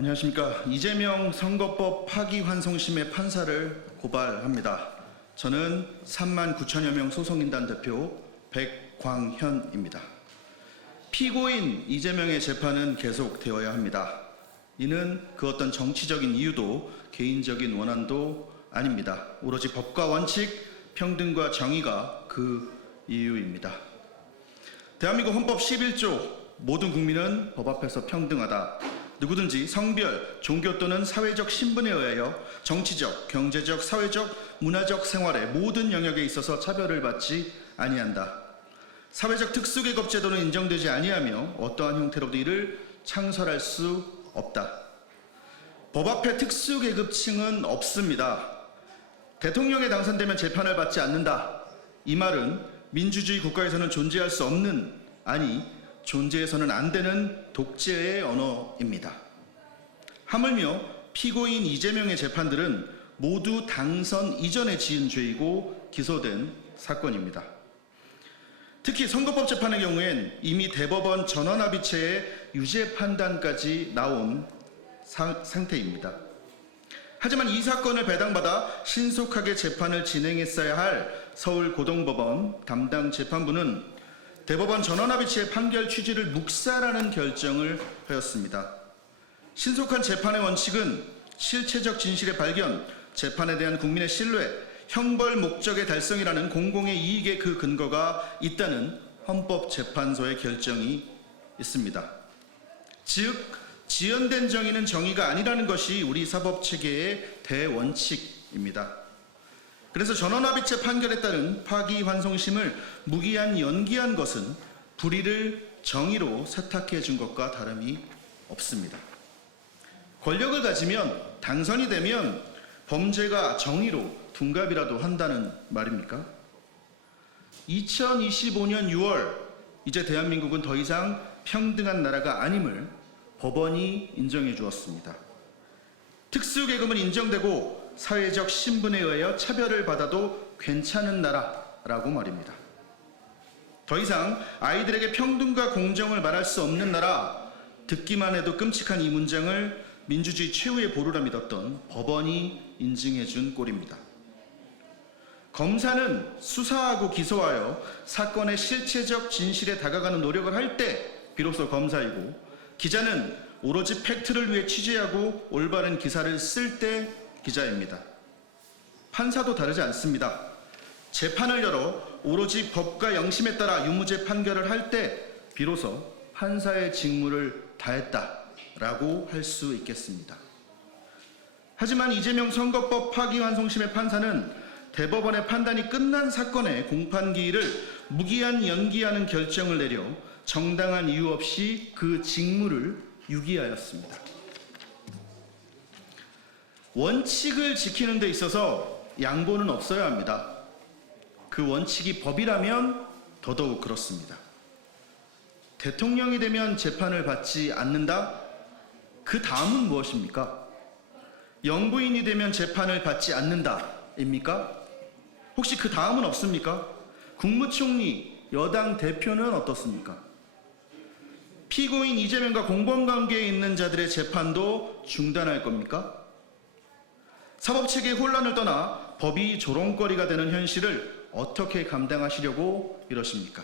안녕하십니까. 이재명 선거법 파기환송심의 판사를 고발합니다. 저는 3만 9천여 명 소송인단 대표 백광현입니다. 피고인 이재명의 재판은 계속되어야 합니다. 이는 그 어떤 정치적인 이유도 개인적인 원한도 아닙니다. 오로지 법과 원칙, 평등과 정의가 그 이유입니다. 대한민국 헌법 11조 모든 국민은 법 앞에서 평등하다. 누구든지 성별, 종교 또는 사회적 신분에 의하여 정치적, 경제적, 사회적, 문화적 생활의 모든 영역에 있어서 차별을 받지 아니한다. 사회적 특수계급 제도는 인정되지 아니하며 어떠한 형태로도 이를 창설할 수 없다. 법 앞에 특수계급층은 없습니다. 대통령에 당선되면 재판을 받지 않는다. 이 말은 민주주의 국가에서는 존재할 수 없는, 아니 존재해서는 안 되는 독재의 언어입니다. 하물며 피고인 이재명의 재판들은 모두 당선 이전에 지은 죄이고 기소된 사건입니다. 특히 선거법 재판의 경우엔 이미 대법원 전원합의체의 유죄 판단까지 나온 상태입니다. 하지만 이 사건을 배당받아 신속하게 재판을 진행했어야 할 서울고등법원 담당 재판부는 대법원 전원합의체의 판결 취지를 묵살하는 결정을 하였습니다. 신속한 재판의 원칙은 실체적 진실의 발견, 재판에 대한 국민의 신뢰, 형벌 목적의 달성이라는 공공의 이익의 그 근거가 있다는 헌법재판소의 결정이 있습니다. 즉, 지연된 정의는 정의가 아니라는 것이 우리 사법체계의 대원칙입니다. 그래서 전원합의체 판결에 따른 파기환송심을 무기한 연기한 것은 불의를 정의로 세탁해 준 것과 다름이 없습니다. 권력을 가지면, 당선이 되면 범죄가 정의로 둔갑이라도 한다는 말입니까? 2025년 6월 이제 대한민국은 더 이상 평등한 나라가 아님을 법원이 인정해 주었습니다. 특수계급은 인정되고 사회적 신분에 의하여 차별을 받아도 괜찮은 나라라고 말입니다. 더 이상 아이들에게 평등과 공정을 말할 수 없는 나라, 듣기만 해도 끔찍한 이 문장을 민주주의 최후의 보루라 믿었던 법원이 인증해 준 꼴입니다. 검사는 수사하고 기소하여 사건의 실체적 진실에 다가가는 노력을 할 때 비로소 검사이고, 기자는 오로지 팩트를 위해 취재하고 올바른 기사를 쓸 때 기자입니다. 판사도 다르지 않습니다. 재판을 열어 오로지 법과 영심에 따라 유무죄 판결을 할 때 비로소 판사의 직무를 다했다라고 할 수 있겠습니다. 하지만 이재명 선거법 파기환송심의 판사는 대법원의 판단이 끝난 사건의 공판기일을 무기한 연기하는 결정을 내려 정당한 이유 없이 그 직무를 유기하였습니다. 원칙을 지키는 데 있어서 양보는 없어야 합니다. 그 원칙이 법이라면 더더욱 그렇습니다. 대통령이 되면 재판을 받지 않는다? 그 다음은 무엇입니까? 영부인이 되면 재판을 받지 않는다입니까? 혹시 그 다음은 없습니까? 국무총리, 여당 대표는 어떻습니까? 피고인 이재명과 공범관계에 있는 자들의 재판도 중단할 겁니까? 사법체계의 혼란을 떠나 법이 조롱거리가 되는 현실을 어떻게 감당하시려고 이러십니까?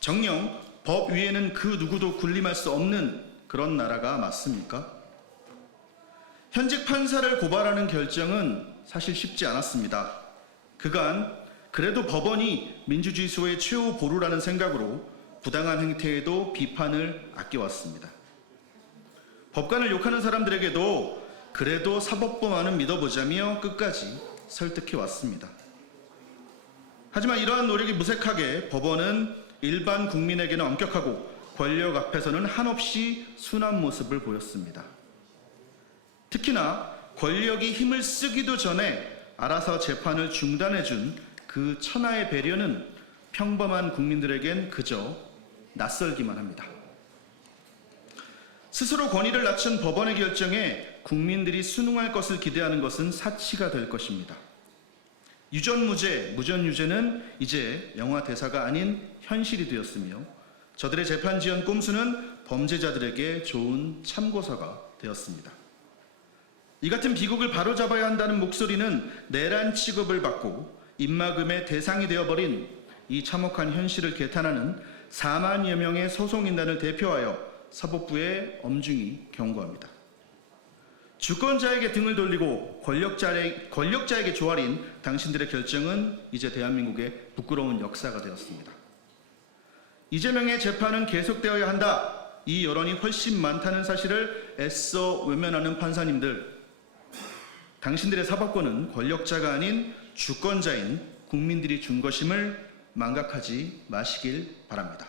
정녕 법 위에는 그 누구도 군림할 수 없는 그런 나라가 맞습니까? 현직 판사를 고발하는 결정은 사실 쉽지 않았습니다. 그간 그래도 법원이 민주주의 수호의 최후 보루라는 생각으로 부당한 행태에도 비판을 아껴왔습니다. 법관을 욕하는 사람들에게도 그래도 사법부만은 믿어보자며 끝까지 설득해왔습니다. 하지만 이러한 노력이 무색하게 법원은 일반 국민에게는 엄격하고 권력 앞에서는 한없이 순한 모습을 보였습니다. 특히나 권력이 힘을 쓰기도 전에 알아서 재판을 중단해준 그 천하의 배려는 평범한 국민들에겐 그저 낯설기만 합니다. 스스로 권위를 낮춘 법원의 결정에 국민들이 순응할 것을 기대하는 것은 사치가 될 것입니다. 유전무죄, 무전유죄는 이제 영화 대사가 아닌 현실이 되었으며 저들의 재판 지연 꼼수는 범죄자들에게 좋은 참고서가 되었습니다. 이 같은 비극을 바로잡아야 한다는 목소리는 내란 취급을 받고 입막음의 대상이 되어버린 이 참혹한 현실을 개탄하는 4만여 명의 소송인단을 대표하여 사법부에 엄중히 경고합니다. 주권자에게 등을 돌리고 권력자에게 조아린 당신들의 결정은 이제 대한민국의 부끄러운 역사가 되었습니다. 이재명의 재판은 계속되어야 한다. 이 여론이 훨씬 많다는 사실을 애써 외면하는 판사님들, 당신들의 사법권은 권력자가 아닌 주권자인 국민들이 준 것임을 망각하지 마시길 바랍니다.